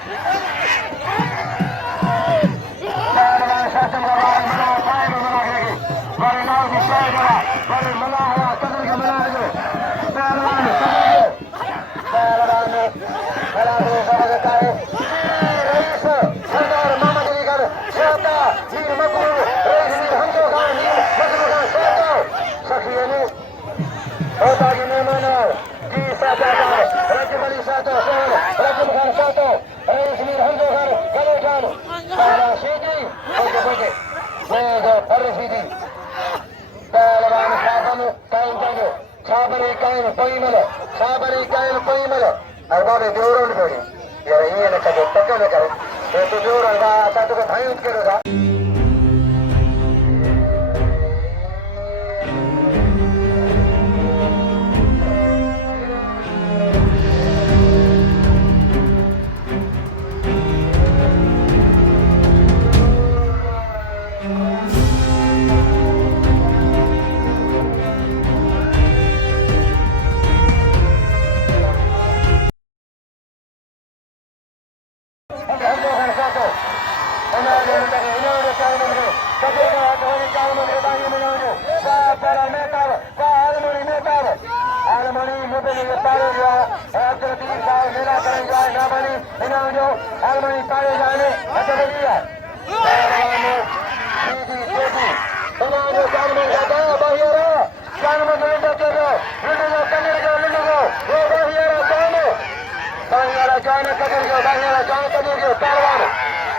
Pehlwan शासन का बार मना कायम मना करेगी बारे नाव की शायद बारे मना हुआ कदर के मना जो Pehlwan Pehlwan Malakhro का देता है रईस सरदार मोहम्मद अली कर शादा वीर मकबूल रईस वीर हमजो खान वीर मकबूल खान शादा सखी अली होता कि मेहमान जी सादा रजब अली सादा सोहर रजब खान सादा रईस वीर हमजो खान गले खान Teddy Sheedi ओके वो फर्ज Sheedy Pehlwan साबरे कायम पैमल अरबाबे देवरोल पड़ी यार ये न कदे तक न करे ये तो देवरोल बा आता तो भाई उठ के रहा Pehlwan